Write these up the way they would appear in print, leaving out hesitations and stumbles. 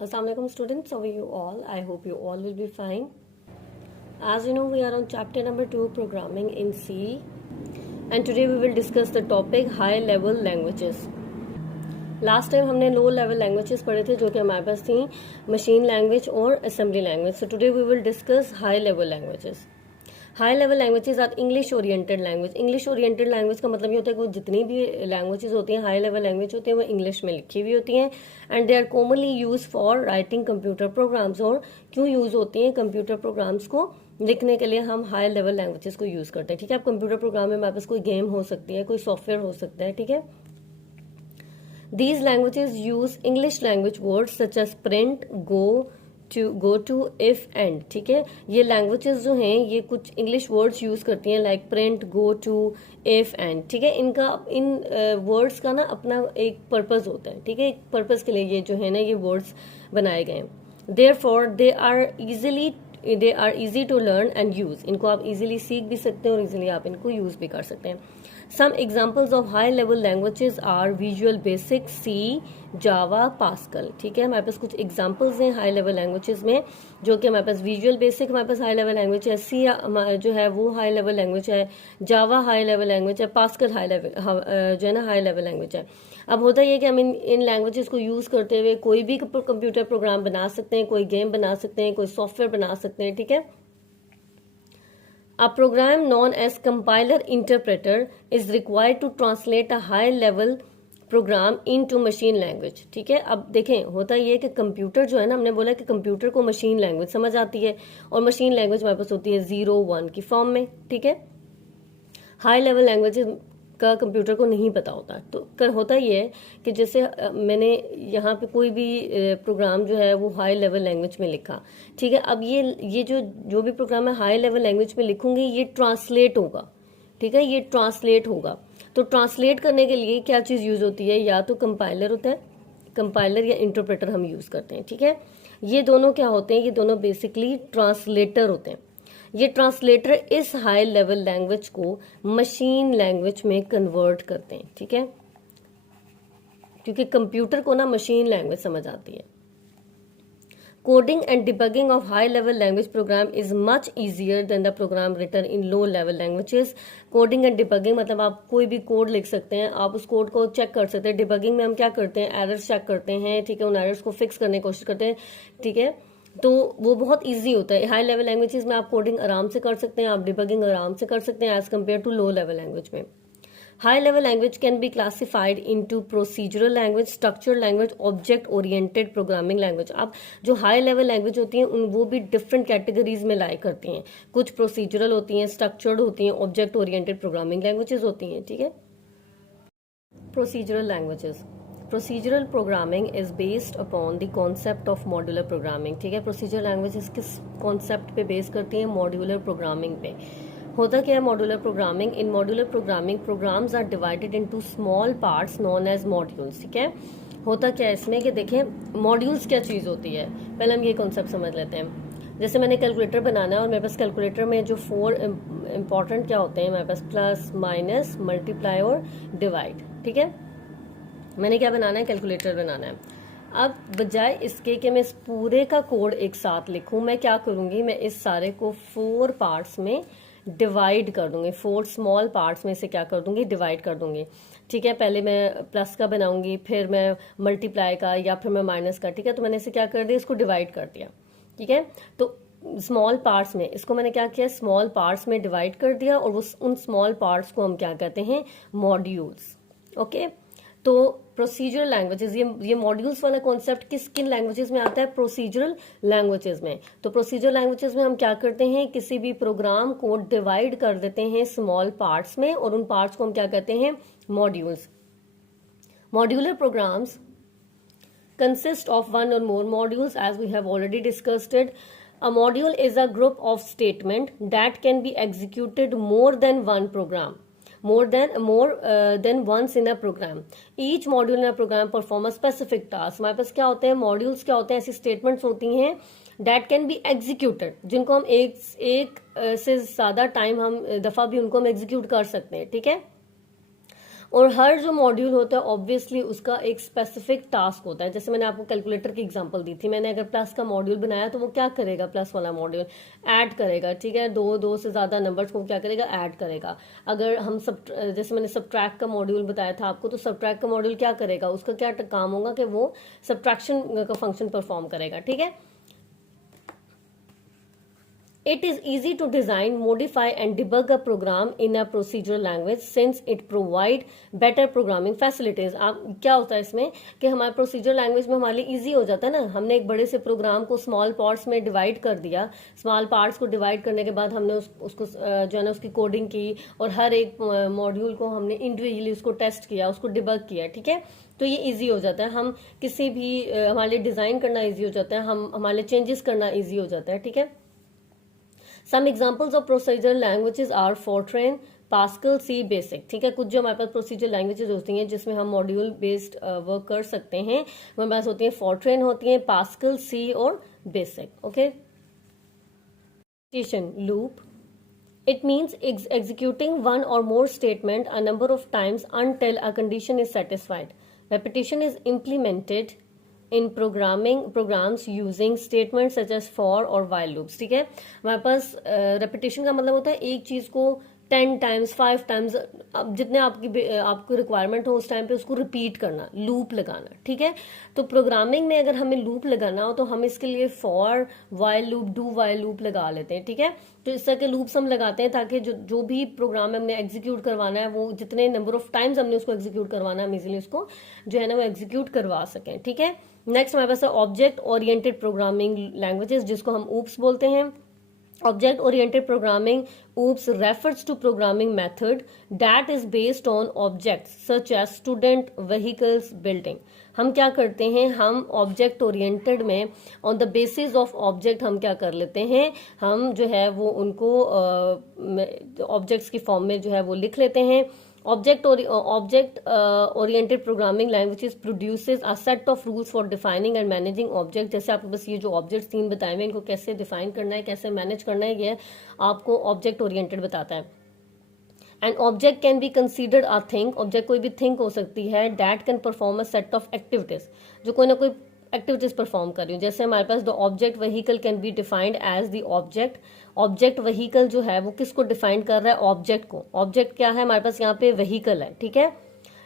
Assalamualaikum students, how are you all? I hope you all will be fine. As you know, we are on chapter number 2 programming in C, and today we will discuss the topic high level languages. Last time हमने लो level languages पढ़े थे जो कि हमारे पास थी machine language और assembly language. So today we will discuss high level languages. High level languages are English oriented language. English oriented language का मतलब ये होता है कि जितनी भी लैंग्वेजेस होती हैं हाई लेवल लैंग्वेज होती हैं वो इंग्लिश में लिखी हुई होती हैं and they are commonly use for writing computer programs. और क्यों यूज होती हैं कंप्यूटर प्रोग्राम्स को लिखने के लिए हम हाई लेवल लैंग्वेजेस को यूज करते हैं. ठीक है, अब कंप्यूटर प्रोग्राम में हमारे पास कोई गेम हो सकती है, कोई सॉफ्टवेयर हो सकता है. ठीक है, these languages use English language words such as print, go to, if, and. ठीक है, ये लैंग्वेजेस जो हैं ये कुछ इंग्लिश वर्ड्स यूज करती हैं like print, go to, if, end. ठीक है, इन वर्ड्स का ना अपना एक पर्पस होता है. ठीक है, एक पर्पस के लिए ये जो है ना ये वर्ड्स बनाए गए हैं. Therefore they are easy to learn and use. इनको आप इजीली सीख भी सकते हैं और इजीली आप इनको यूज भी कर सकते हैं. Some examples of high level languages are Visual Basic, C, Java, Pascal. ठीक है, हमारे पास कुछ एग्जांपल्स हैं हाई लेवल लैंग्वेजेस में जो कि हमारे पास विजुअल बेसिक हमारे पास हाई लेवल लैंग्वेज है, सी जो है वो हाई लेवल लैंग्वेज है, जावा हाई लेवल लैंग्वेज है, पास्कल हाई लेवल जो है ना हाई लेवल लैंग्वेज है. अब होता यह कि हम इन लैंग्वेजेस को यूज करते हुए कोई भी कंप्यूटर प्रोग्राम बना सकते हैं, कोई गेम बना सकते हैं, कोई सॉफ्टवेयर बना सकते हैं. ठीक है, A program known as compiler interpreter is required to translate a high level program into machine language. ठीक है, अब देखें होता ये है कि कंप्यूटर जो है ना, हमने बोला कि कंप्यूटर को मशीन लैंग्वेज समझ आती है और मशीन लैंग्वेज हमारे पास होती है 0-1 की फॉर्म में. ठीक है, हाई लेवल लैंग्वेजेस का कंप्यूटर को नहीं पता होता. तो होता ये है कि जैसे मैंने यहाँ पे कोई भी प्रोग्राम जो है वो हाई लेवल लैंग्वेज में लिखा. ठीक है, अब ये जो भी प्रोग्राम है हाई लेवल लैंग्वेज में लिखूंगी ये ट्रांसलेट होगा. ठीक है, ये ट्रांसलेट होगा. तो ट्रांसलेट करने के लिए क्या चीज यूज होती है, या तो कंपाइलर होता है, कंपाइलर या इंटरप्रेटर हम यूज करते हैं. ठीक है, ये दोनों क्या होते हैं, ये दोनों बेसिकली ट्रांसलेटर होते हैं. ये ट्रांसलेटर इस हाई लेवल लैंग्वेज को मशीन लैंग्वेज में कन्वर्ट करते हैं. ठीक है, क्योंकि कंप्यूटर को ना मशीन लैंग्वेज समझ आती है. Coding and debugging of high level language program is much easier than the program written in low level languages. Coding and debugging मतलब आप कोई भी कोड लिख सकते हैं, आप उस कोड को चेक कर सकते हैं. डिबगिंग में हम क्या करते हैं, एरर्स चेक करते हैं. ठीक है, उन एरर्स को फिक्स करने की कोशिश करते हैं. ठीक है, तो वो बहुत इजी होता है. हाई लेवल लैंग्वेजेस में आप कोडिंग आराम से कर सकते हैं, आप डिबगिंग आराम से कर सकते हैं as compare to low level language में. High level language can be classified into procedural language, structured language, object oriented programming language. अब जो हाई लेवल लैंग्वेज होती हैं वो भी डिफरेंट कैटेगरीज में लाई करती हैं. कुछ प्रोसीजरल होती हैं, स्ट्रक्चर्ड होती हैं, ऑब्जेक्ट ओरिएंटेड प्रोग्रामिंग लैंग्वेजेस होती हैं. ठीक है, procedural languages. Procedural programming is based upon the concept of modular programming. ठीक है, प्रोसीजर लैंग्वेजेस किस कॉन्सेप्ट पे बेस करती हैं, मॉड्यूलर प्रोग्रामिंग पे. होता क्या है modular programming, in modular programming programs are divided into small parts known as modules. ठीक है, होता क्या है इसमें कि देखें मॉड्यूल्स क्या चीज़ होती है, पहले हम ये कॉन्सेप्ट समझ लेते हैं. जैसे मैंने कैलकुलेटर बनाना है और मेरे पास कैलकुलेटर में जो 4 इंपॉर्टेंट क्या होते हैं, मेरे पास प्लस, माइनस, मल्टीप्लाई और डिवाइड. ठीक है, मैंने क्या बनाना है, कैलकुलेटर बनाना है. अब बजाय इसके कि मैं इस पूरे का कोड एक साथ लिखूं, मैं क्या करूंगी, मैं इस सारे को 4 पार्ट्स में डिवाइड कर दूंगी. 4 स्मॉल पार्ट्स में से क्या कर दूंगी, डिवाइड कर दूंगी. ठीक है, पहले मैं प्लस का बनाऊंगी, फिर मैं मल्टीप्लाई का, या फिर मैं माइनस का. ठीक है, तो मैंने इसे क्या कर दिया, इसको डिवाइड कर दिया. ठीक है, तो स्मॉल पार्ट्स में इसको मैंने क्या किया, स्मॉल पार्ट्स में डिवाइड कर दिया और उन स्मॉल पार्ट्स को हम क्या कहते हैं, मॉड्यूल्स. ओके, तो प्रोसीजरल लैंग्वेजेस, ये मॉड्यूल्स वाला कॉन्सेप्ट किन लैंग्वेजेस में आता है, प्रोसीजरल लैंग्वेजेस में. तो प्रोसीजरल लैंग्वेजेस में हम क्या करते हैं, किसी भी प्रोग्राम को डिवाइड कर देते हैं स्मॉल पार्ट्स में और उन पार्ट्स को हम क्या कहते हैं, modules. Modular programs consist of one or more modules as we have already discussed it. A module is a group of statement that can be executed more than once in a program. Each module in a program perform a specific task. हमारे पास क्या होते हैं, modules क्या होते हैं, ऐसी statements होती हैं that can be executed, जिनको हम एक से ज्यादा टाइम हम दफा भी उनको हम एग्जीक्यूट कर सकते हैं. ठीक है, और हर जो मॉड्यूल होता है ऑब्वियसली उसका एक स्पेसिफिक टास्क होता है। जैसे मैंने आपको कैलकुलेटर की एग्जांपल दी थी, मैंने अगर प्लस का मॉड्यूल बनाया तो वो क्या करेगा, प्लस वाला मॉड्यूल ऐड करेगा, ठीक है, दो से ज्यादा नंबर्स को क्या करेगा, ऐड करेगा। अगर हम जैसे मैंने सब्ट्रैक्ट का मॉड्यूल बताया था आपको, तो सब्ट्रैक्ट का मॉड्यूल क्या करेगा, उसका क्या काम होगा कि वो सब्ट्रैक्शन का फंक्शन परफॉर्म करेगा, ठीक है। It is easy to design, modify and debug a program in a procedural language since it provide better programming facilities। आप क्या होता है इसमें कि हमारे प्रोसीजर लैंग्वेज में हमारे लिए ईजी हो जाता है ना, हमने एक बड़े से प्रोग्राम को स्मॉल पार्ट्स में डिवाइड कर दिया, स्मॉल पार्ट्स को डिवाइड करने के बाद हमने उसको जो है ना उसकी कोडिंग की और हर एक मॉड्यूल को हमने इंडिविजुअली उसको टेस्ट किया, उसको डिबग किया, ठीक है। तो ये इजी हो जाता है, हम किसी भी हमारे लिए डिजाइन करना इजी हो जाता है, हमारे लिए चेंजेस करना इजी हो जाता है, ठीक है। Some examples of procedural languages are Fortran, Pascal, C, Basic, ठीक है। कुछ जो हमारे पास प्रोसीजर लैंग्वेजेस होती हैं जिसमें हम मॉड्यूल बेस्ड वर्क कर सकते हैं, हमारे पास होती हैं Fortran, होती हैं Pascal, C और Basic, okay. Repetition loop, it means executing one or more statement a number of times until a condition is satisfied. Repetition is implemented in programs using statement such as for और while loops, ठीक है। हमारे पास repetition का मतलब होता है एक चीज को 10 टाइम्स 5 टाइम्स, जितने आपकी रिक्वायरमेंट हो उस टाइम पे उसको रिपीट करना, लूप लगाना, ठीक है। तो प्रोग्रामिंग में अगर हमें लूप लगाना हो तो हम इसके लिए for, while loop, do while loop लगा लेते हैं, ठीक है। तो इस तरह के लूप्स हम लगाते हैं ताकि जो भी प्रोग्राम हमने एग्जीक्यूट करवाना है वो जितने नंबर ऑफ टाइम्स हमने उसको एग्जीक्यूट करवाना है हम इजीली उसको जो है ना वो एग्जीक्यूट करवा सकें, ठीक है। नेक्स्ट हमारे पास है ऑब्जेक्ट ओरिएंटेड प्रोग्रामिंग लैंग्वेजेस, जिसको हम ऊप्स बोलते हैं। Object oriented programming OOPS refers to programming method that is based on objects such as student, vehicles, building। हम क्या करते हैं, हम ऑब्जेक्ट ओरिएंटेड में on the basis of object हम क्या कर लेते हैं, हम जो है वो उनको ऑब्जेक्ट्स की फॉर्म में जो है वो लिख लेते हैं। Object oriented programming languages produces a set of rules for defining and managing object। जैसे आपके पास ये जो ऑब्जेक्ट 3 बताए हुए इनको कैसे डिफाइन करना है, कैसे मैनेज करना है, ये आपको ऑब्जेक्ट ओरिएंटेड बताता है। And object can be considered a thing, object कोई भी थिंग हो सकती है, that can perform a set of activities, जो कोई ना कोई एक्टिविटीज परफॉर्म कर रही हूँ। जैसे हमारे पास the object vehicle can be defined as the object, object vehicle जो है वो किसको डिफाइन कर रहा है, ऑब्जेक्ट को। ऑब्जेक्ट क्या है हमारे पास यहाँ पे व्हीकल है, ठीक है।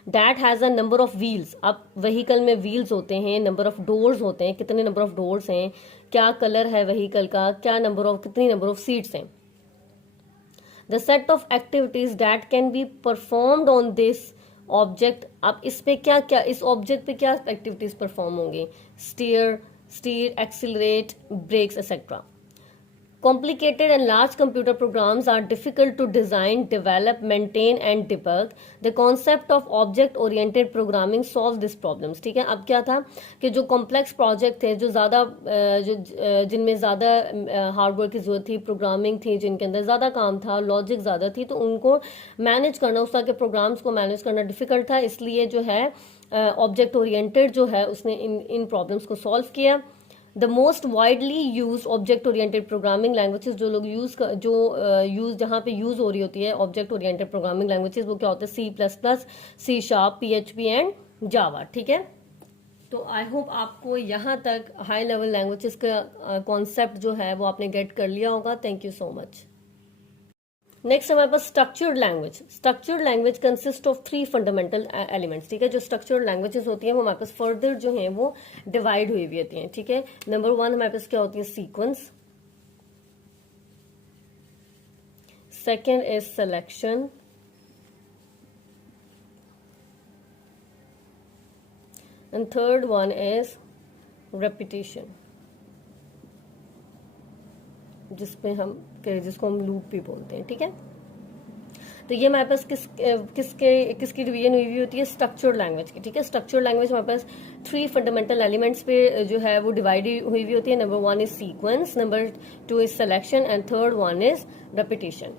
That has a number of wheels, अब व्हीकल में व्हील्स होते हैं, नंबर ऑफ डोर्स होते हैं, कितने नंबर ऑफ डोर्स हैं, क्या कलर है व्हीकल का, क्या कितनी नंबर ऑफ सीट्स हैं। The set of activities that can be performed on this object, अब इस पे क्या क्या, इस ऑब्जेक्ट पे क्या एक्टिविटीज परफॉर्म होंगी, steer, accelerate, brakes etcetera. Complicated and large computer programs are difficult to design, develop, maintain and debug. The concept of object-oriented programming solves these problems। ठीक है, अब क्या था कि जो कॉम्प्लेक्स प्रोजेक्ट थे, जो ज़्यादा जिनमें ज़्यादा हार्डवेयर की जरूरत थी, प्रोग्रामिंग थी, जिनके अंदर ज़्यादा काम था, लॉजिक ज़्यादा थी, तो उनको मैनेज करना, उस तरह के प्रोग्राम्स को मैनेज करना डिफिकल्ट था। इसलिए जो है ऑब्जेक्ट ओरिएंटेड जो है उसने इन प्रॉब्लम्स को सॉल्व किया। The most widely use object oriented programming languages, जो लोग यूज जहाँ पे यूज हो रही होती है ऑब्जेक्ट ओरिएंटेड प्रोग्रामिंग लैंग्वेजेस, वो क्या होता है, C++, C#, PHP and Java, ठीक है। तो आई होप आपको यहाँ तक हाई लेवल लैंग्वेजेस का कॉन्सेप्ट जो है वो आपने गेट कर लिया होगा। Thank you so much. Next हमारे पास structured language. Structured language consist of 3 fundamental elements, ठीक है। जो स्ट्रक्चर्ड लैंग्वेजेस होती हैं वो हमारे पास फर्दर जो हैं वो डिवाइड हुई हुई होती हैं, ठीक है। नंबर 1 हमारे पास क्या होती है, sequence. Second is selection, and third one is repetition, जिसको हम लूप भी बोलते हैं, ठीक है। तो ये हमारे पास किसकी डिवीजन हुई होती है, स्ट्रक्चर्ड लैंग्वेज की, ठीक है। स्ट्रक्चर्ड लैंग्वेज हमारे पास 3 फंडामेंटल एलिमेंट्स पे जो है वो डिवाइड हुई होती है। Number 1 is sequence, number 2 is selection and third one is repetition.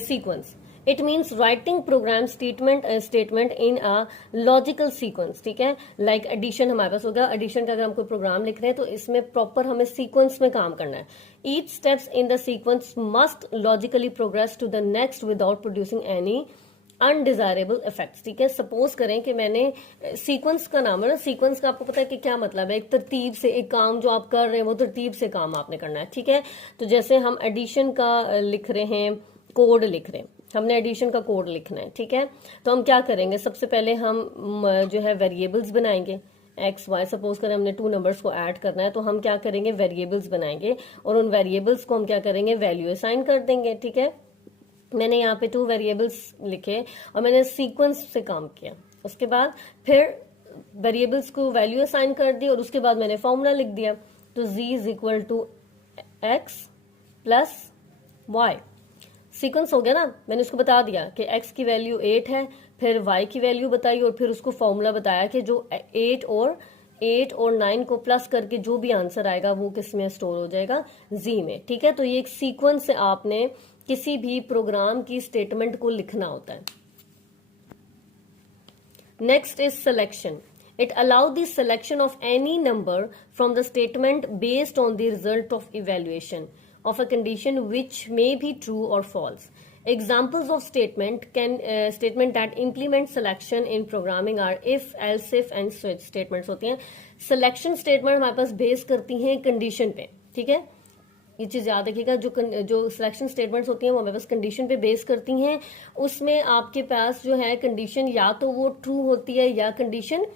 Sequence, it means writing program statement in a logical sequence, ठीक है। लाइक एडिशन हमारे पास होगा, एडिशन का अगर हम कोई प्रोग्राम लिख रहे हैं तो इसमें प्रॉपर हमें सीक्वेंस में काम करना है। Each steps in the sequence must logically progress to the next without producing any undesirable effects, ठीक है। सपोज करें कि मैंने सीक्वेंस का नाम है ना, सीक्वेंस का आपको पता है कि क्या मतलब है, एक तरतीब से एक काम जो आप कर रहे हैं वो तरतीब से काम आपने करना है, ठीक है। तो जैसे हम एडिशन का लिख रहे हैं, कोड लिख रहे हैं, हमने एडिशन का कोड लिखना है, ठीक है। तो हम क्या करेंगे, सबसे पहले हम जो है वेरिएबल्स बनाएंगे एक्स वाई। सपोज करें हमने 2 नंबर्स को ऐड करना है तो हम क्या करेंगे, वेरिएबल्स बनाएंगे और उन वेरिएबल्स को हम क्या करेंगे, वैल्यू असाइन कर देंगे, ठीक है। मैंने यहाँ पे 2 वेरिएबल्स लिखे और मैंने सीक्वेंस से काम किया। उसके बाद फिर वेरिएबल्स को वैल्यू असाइन कर दी और उसके बाद मैंने फॉर्मूला लिख दिया। तो z is equal to x plus y, sequence हो गया ना। मैंने उसको बता दिया कि x की वैल्यू 8 है, फिर y की वैल्यू बताई और फिर उसको फॉर्मूला बताया कि जो 8 और 9 को प्लस करके जो भी आंसर आएगा वो किस में स्टोर हो जाएगा, z में, ठीक है। तो ये एक सीक्वेंस से आपने किसी भी प्रोग्राम की स्टेटमेंट को लिखना होता है। Next is selection. It allow the selection of any number from the statement based on the result of evaluation of a condition which may be true or false. Examples of statement that implement selection in programming are if, else if and switch statements होती हैं। selection statement हमारे पास base करती हैं condition पे, ठीक है। ये चीज याद रखिएगा, जो सिलेक्शन स्टेटमेंट्स होती हैं वो हमारे पास कंडीशन पे बेस करती हैं। उसमें आपके पास जो है कंडीशन या तो वो ट्रू होती है या कंडीशन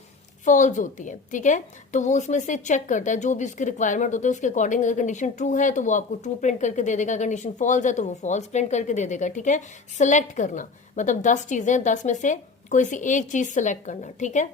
फॉल्स होती है, ठीक है। तो वो उसमें से चेक करता है जो भी उसकी रिक्वायरमेंट होती है उसके अकॉर्डिंग। अगर कंडीशन ट्रू है तो वो आपको ट्रू प्रिंट करके दे देगा, कंडीशन फॉल्स है तो वो फॉल्स प्रिंट करके दे देगा, ठीक है। सिलेक्ट करना मतलब 10 चीजें, 10 में से कोई सी एक चीज सिलेक्ट करना, ठीक है।